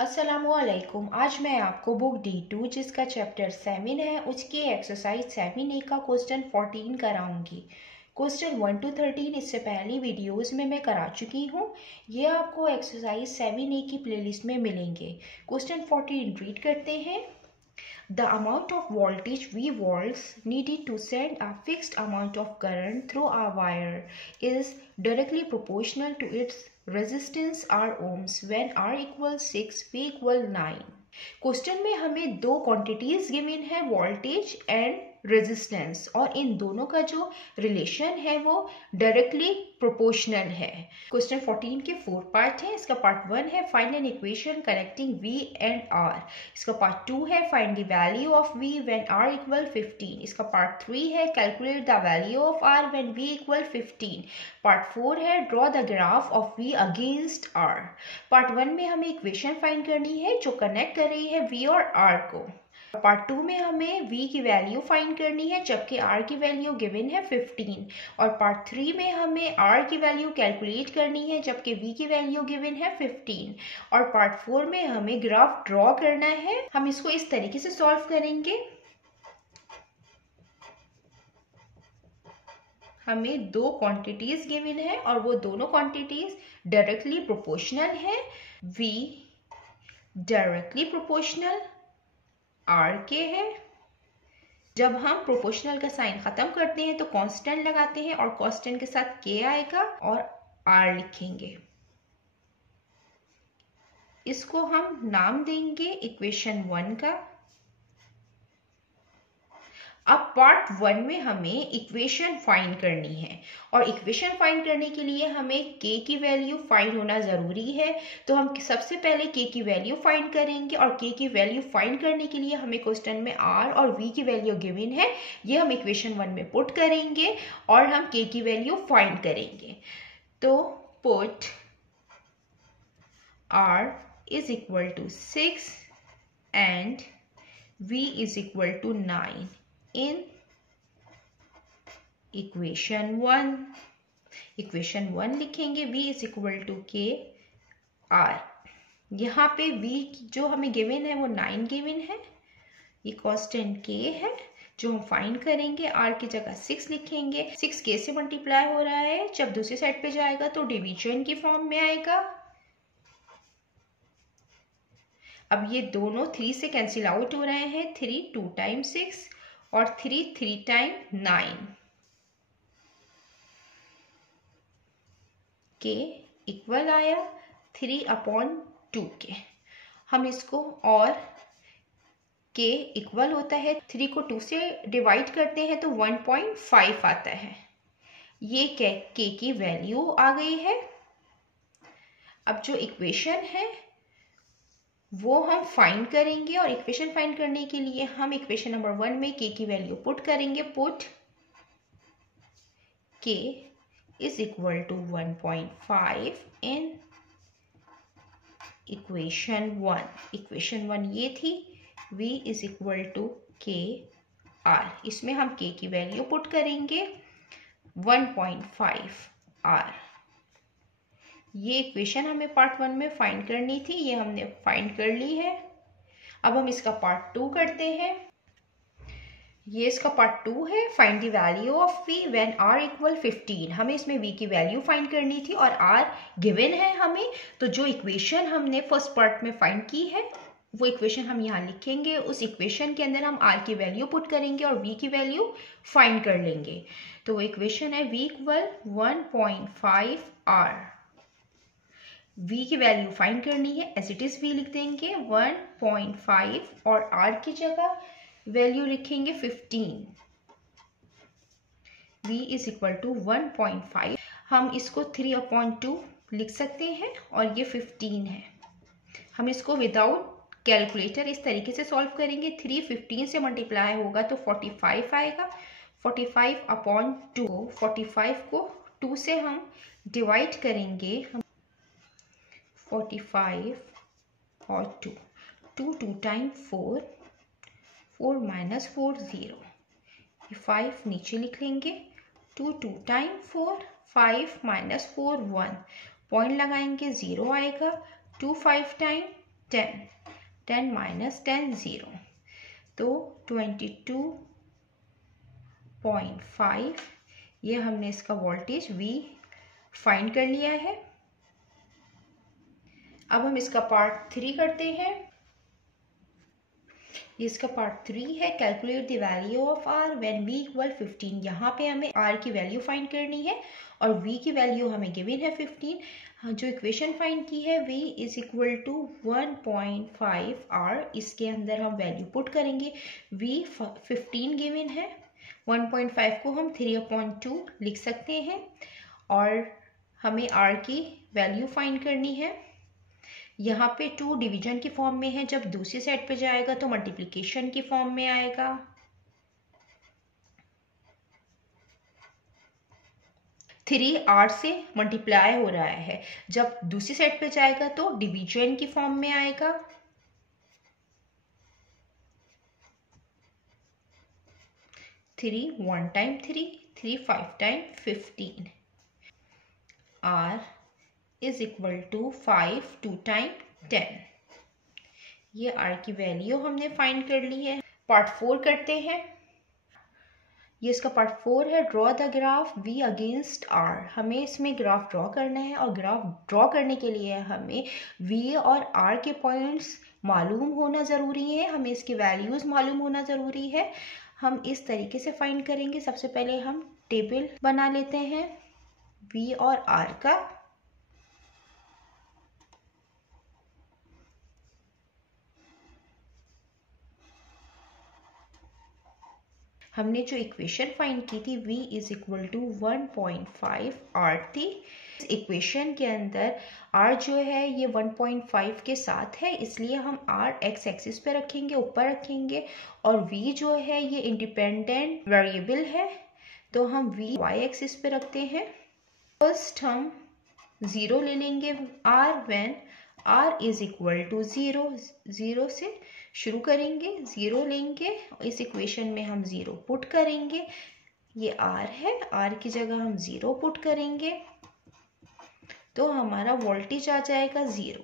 अस्सलामुअलैकुम। आज मैं आपको बुक D2 जिसका चैप्टर 7 है उसकी एक्सरसाइज 7A का क्वेश्चन 14 कराऊंगी। क्वेश्चन 1 to 13 इससे पहली वीडियोस में मैं करा चुकी हूँ। ये आपको एक्सरसाइज 7A की प्लेलिस्ट में मिलेंगे। क्वेश्चन 14 रीड करते हैं। The amount of voltage V volts needed to send a fixed amount of current through a wire is directly proportional to its resistance R ohms when R equals 6, V equal 9. Question में हमें दो quantities given है, voltage and resistance, और इन दोनों का जो relation है वो डायरेक्टली प्रोपोर्शनल है। क्वेश्चन 14 के 4 पार्ट है। इसका पार्ट 1 है find an equation connecting V and R। इसका पार्ट 2 है find the value of V when R equal 15। इसका पार्ट 3 है calculate the value of R when V equal 15। Part 4 है draw the graph of V against R। Part 1 में हमें equation find करनी है जो कनेक्ट कर रही है V और R को। पार्ट 2 में हमें V की वैल्यू फाइंड करनी है जबकि R की वैल्यू गिवन है 15। और पार्ट 3 में हमें R की वैल्यू कैलकुलेट करनी है जबकि V की वैल्यू गिवन है 15। और पार्ट 4 में हमें ग्राफ ड्रॉ करना है। हम इसको इस तरीके से सॉल्व करेंगे। हमें दो क्वांटिटीज गिवन है और वो दोनों क्वांटिटीज डायरेक्टली प्रोपोर्शनल है। V डायरेक्टली प्रोपोर्शनल R के है। जब हम प्रोपोर्शनल का साइन खत्म करते हैं तो कांस्टेंट लगाते हैं और कांस्टेंट के साथ K आएगा और R लिखेंगे। इसको हम नाम देंगे इक्वेशन 1 का। अब पार्ट 1 में हमें इक्वेशन फाइंड करनी है और इक्वेशन फाइंड करने के लिए हमें K की वैल्यू फाइंड होना ज़रूरी है। तो हम सबसे पहले K की वैल्यू फाइंड करेंगे और K की वैल्यू फाइंड करने के लिए हमें क्वेश्चन में R और V की वैल्यू गिवन है, ये हम इक्वेशन 1 में पुट करेंगे और हम K की वैल्यू फाइंड करेंगे। तो put R is equal to 6 and V is equal to 9 in equation 1 लिखेंगे। V is equal to K R। यहाँ पे V जो हमें गिवन है वो 9 गिवन है। ये कांस्टेंट K है जो हम फाइंड करेंगे। R की जगह 6 लिखेंगे। 6 K से मल्टीप्लाई हो रहा है, जब दूसरी साइड पे जाएगा तो डिवीजन की फॉर्म में आएगा। अब ये दोनों 3 से कैंसिल आउट हो रहे हैं। 3 2 टाइम्स 6 और 3 3 टाइम 9 के इक्वल आया 3/2 के। हम इसको और के इक्वल होता है 3 को 2 से डिवाइड करते हैं तो 1.5 आता है। ये के की वैल्यू आ गई है। अब जो इक्वेशन है वो हम फाइंड करेंगे और इक्वेशन फाइंड करने के लिए हम इक्वेशन नंबर 1 में K की वैल्यू पुट करेंगे। Put K is equal to 1.5 in equation 1। Equation 1 ये थी। V is equal to K R। इसमें हम K की वैल्यू पुट करेंगे 1.5 R। ये इक्वेशन हमें पार्ट 1 में फाइंड करनी थी, ये हमने फाइंड कर ली है। अब हम इसका पार्ट 2 करते हैं। ये इसका पार्ट 2 है find the value of V when R equal 15। हमें इसमें V की वैल्यू फाइंड करनी थी और R गिवन है हमें। तो जो इक्वेशन हमने फर्स्ट पार्ट में फाइंड की है वो इक्वेशन हम यहाँ लिखेंगे। उस इक्वेशन के अंदर हम R की वैल्यू पुट करेंगे और V की वैल्यू फाइंड कर लेंगे। तो वो इक्वेशन है V इक्वल 1.5 R। V की वैल्यू फाइंड करनी है, एज इट इज V लिख देंगे 1.5 और R की जगह वैल्यू लिखेंगे 15। V is equal to 1.5। हम इसको 3/2 लिख सकते हैं और ये 15 है। हम इसको विदाउट कैलकुलेटर इस तरीके से सॉल्व करेंगे। 3 15 से मल्टीप्लाई होगा तो 45 आएगा। 45/2, 45 को 2 से हम डिवाइड करेंगे। 45 और 2 2 टाइम 4 4 माइनस 4 0। 5 नीचे लिख लेंगे। 2 टाइम 4 5 माइनस 4 1। पॉइंट लगाएंगे 0 आएगा। 2 5 टाइम 10, 10 माइनस 10 0, तो 22.5, ये हमने इसका वोल्टेज V फाइंड कर लिया है। अब हम इसका पार्ट 3 करते हैं। ये इसका पार्ट 3 है, calculate the value of R when V equal 15। यहाँ पे हमें R की वैल्यू फाइंड करनी है और V की वैल्यू हमें गिवन है 15। जो इक्वेशन फाइंड की है V is equal to 1.5 R, इसके अंदर हम वैल्यू पुट करेंगे। V 15 गिवन है, 1.5 को हम 3/2 लिख सकते हैं और हमें R की वैल्यू फाइंड करनी है। यहाँ पे 2 डिवीजन की फॉर्म में है, जब दूसरी साइड पे जाएगा तो मल्टीप्लिकेशन की फॉर्म में आएगा। थ्री R से मल्टीप्लाई हो रहा है, जब दूसरी साइड पे जाएगा तो डिवीजन की फॉर्म में आएगा। Three 1 time 3, 3 5 time 15। R is equal to 5 2 time 10। ये R की वैल्यू हमने फाइंड कर ली है। पार्ट 4 करते हैं। ये इसका पार्ट 4 है, draw the graph V against R। हमें इसमें ग्राफ ड्रॉ करना है और ग्राफ ड्रॉ करने के लिए हमें V और R के पॉइंट्स मालूम होना ज़रूरी है, हमें इसकी वैल्यूज़ मालूम होना ज़रूरी है। हम इस तरीके से फाइंड करेंगे। सबसे पहले हम टेबल बना लेते हैं V और R का। हमने जो इक्वेशन फाइंड की थी V is equal to 1.5 R थी। इस इक्वेशन के अंदर R जो है ये 1.5 के साथ है, इसलिए हम R x एक्सिस पे रखेंगे, ऊपर रखेंगे, और V जो है ये इंडिपेंडेंट वेरिएबल है, तो हम V y एक्सिस पे रखते हैं। फर्स्ट हम 0 ले लेंगे R when R is equal to 0, 0 से शुरू करेंगे, 0 लेंगे, इस इक्वेशन में हम 0 पुट करेंगे। ये R है, R की जगह हम 0 पुट करेंगे तो हमारा वोल्टेज आ जाएगा 0।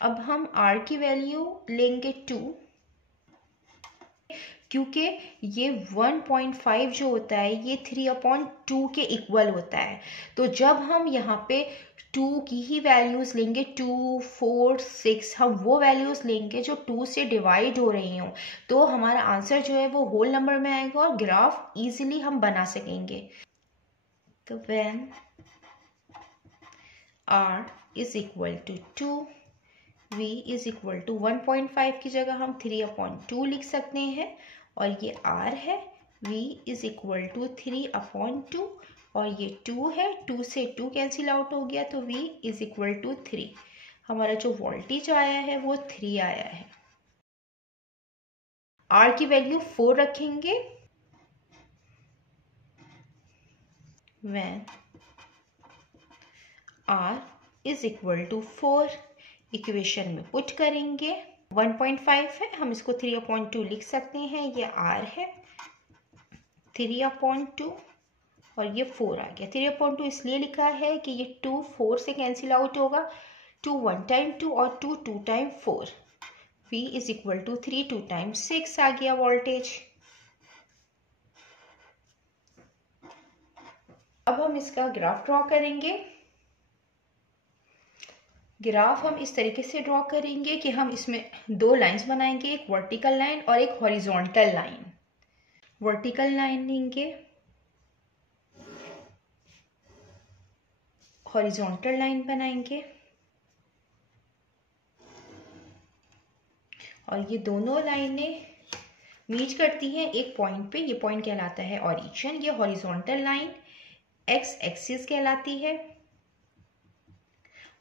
अब हम R की वैल्यू लेंगे 2, क्योंकि ये 1.5 जो होता है ये 3/2 के इक्वल होता है। तो जब हम यहाँ पे 2 की ही वैल्यूज़ लेंगे, 2 4 6, हम वो वैल्यूज़ लेंगे जो 2 से डिवाइड हो रही हों, तो हमारा आंसर जो है वो होल नंबर में आएगा और ग्राफ इजीली हम बना सकेंगे। तो when R is equal to 2, V is equal to 1.5 की जगह हम 3/2 लिख सकते हैं, और ये R है, V इज इक्वल टू 3/2, और ये 2 है, 2 से 2 कैंसिल आउट हो गया, तो V इज इक्वल टू 3। हमारा जो वोल्टेज आया है वो 3 आया है। R की वैल्यू 4 रखेंगे when R is equal to 4, equation में पुट करेंगे। 1.5 है, हम इसको 3/2 लिख सकते हैं, ये R है, 3/2, और ये 4 आ गया। 3/2 इसलिए लिखा है कि ये 2 4 से कैंसिल आउट होगा, 2 1 टाइम 2 और 2 2 time 4। V is equal to 3 2 time 6 आ गया वोल्टेज। अब हम इसका ग्राफ ड्रॉ करेंगे। ग्राफ हम इस तरीके से ड्रॉ करेंगे कि हम इसमें 2 लाइंस बनाएंगे, एक वर्टिकल लाइन और एक हॉरिजॉन्टल लाइन। वर्टिकल लाइन लेंगे, हॉरिजॉन्टल लाइन बनाएंगे, और ये दोनों लाइनें मीट करती हैं एक पॉइंट पे। ये पॉइंट कहलाता है ओरिजिन। ये हॉरिजॉन्टल लाइन एक्स एक्सिस कहलाती है,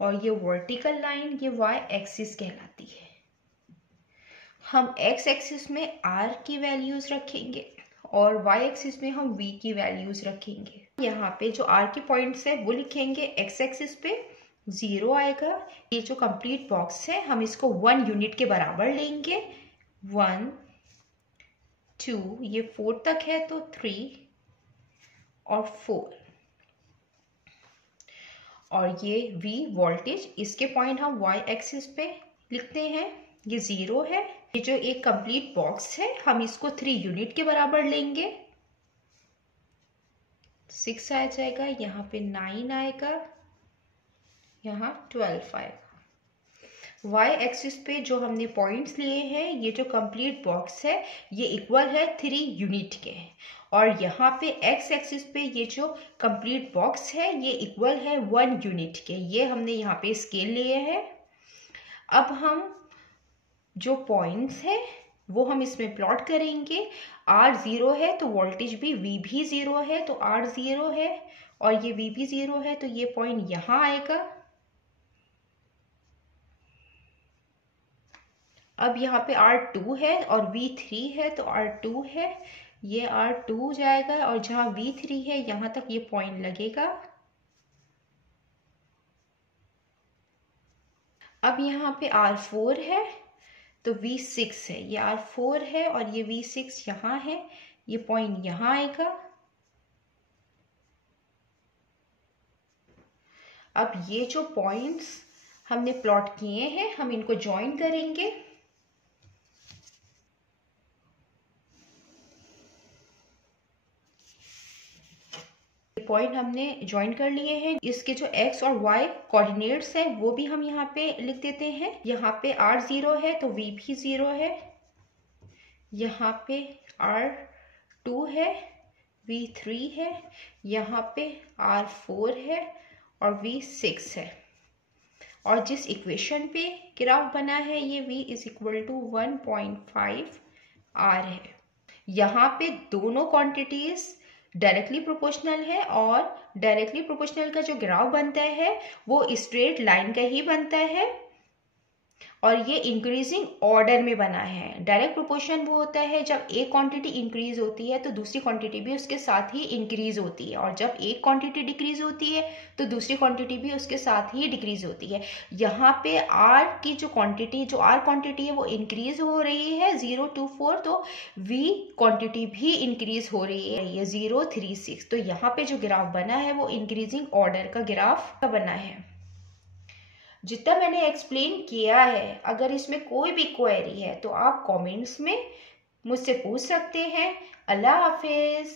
और ये वर्टिकल लाइन ये वाई एक्सिस कहलाती है। हम एक्स एक्सिस में R की वैल्यूज रखेंगे और वाई एक्सिस में हम V की वैल्यूज रखेंगे। यहाँ पे जो R के पॉइंट्स है वो लिखेंगे, एक्स एक्सिस पे 0 आएगा। ये जो कंप्लीट बॉक्स है हम इसको 1 यूनिट के बराबर लेंगे। 1 2, ये 4 तक है तो 3 और 4, और ये V वोल्टेज, इसके पॉइंट हम y एक्सिस पे लिखते हैं। ये 0 है। ये जो एक कंप्लीट बॉक्स है हम इसको 3 यूनिट के बराबर लेंगे। 6 आ जाएगा, यहाँ पे 9 आएगा, यहाँ 12 आएगा। y एक्सिस पे जो हमने पॉइंट्स लिए हैं, ये जो कंप्लीट बॉक्स है ये इक्वल है 3 यूनिट के, और यहाँ पे x एक्सिस पे ये जो कंप्लीट बॉक्स है ये इक्वल है 1 यूनिट के। ये हमने यहाँ पे स्केल लिए हैं। अब हम जो पॉइंट्स है वो हम इसमें प्लॉट करेंगे। R 0 है तो वोल्टेज भी V भी 0 है, तो R 0 है और ये V भी 0 है, तो ये पॉइंट यहाँ आएगा। अब यहाँ पे R2 है और V3 है, तो R2 है, ये R2 जाएगा और जहाँ V3 है यहाँ तक ये पॉइंट लगेगा। अब यहाँ पे R4 है तो V6 है, ये R4 है और ये V6 यहाँ है, ये पॉइंट यहाँ आएगा। अब ये जो पॉइंट्स हमने प्लॉट किए हैं हम इनको ज्वाइन करेंगे। पॉइंट हमने ज्वाइन कर लिए हैं। इसके जो x और y कोऑर्डिनेट्स हैं वो भी हम यहाँ पे लिख देते हैं। यहाँ पे R 0 है तो V भी 0 है, यहाँ पे R2 है, V3 है, यहाँ पे R4 है और V6 है। और जिस इक्वेशन पे ग्राफ बना है ये V is equal to 1.5 R है। यहाँ पे दोनों क्वांटिटीज डायरेक्टली प्रोपोर्शनल है और डायरेक्टली प्रोपोर्शनल का जो ग्राफ बनता है वो स्ट्रेट लाइन का ही बनता है और ये इंक्रीजिंग ऑर्डर में बना है। डायरेक्ट प्रोपोर्शन वो होता है जब एक क्वांटिटी इंक्रीज होती है तो दूसरी क्वांटिटी भी उसके साथ ही इंक्रीज होती है, और जब एक क्वांटिटी डिक्रीज होती है तो दूसरी क्वांटिटी भी उसके साथ ही डिक्रीज होती है। यहाँ पे R की जो क्वांटिटी है वो इंक्रीज हो रही है 0 to 4, तो V क्वांटिटी भी इंक्रीज हो रही है, ये 0 3 6। तो यहाँ पे जो ग्राफ बना है वो इंक्रीजिंग ऑर्डर का ग्राफ का बना है। जितना मैंने एक्सप्लेन किया है, अगर इसमें कोई भी क्वेरी है तो आप कमेंट्स में मुझसे पूछ सकते हैं। अल्लाह हाफिज।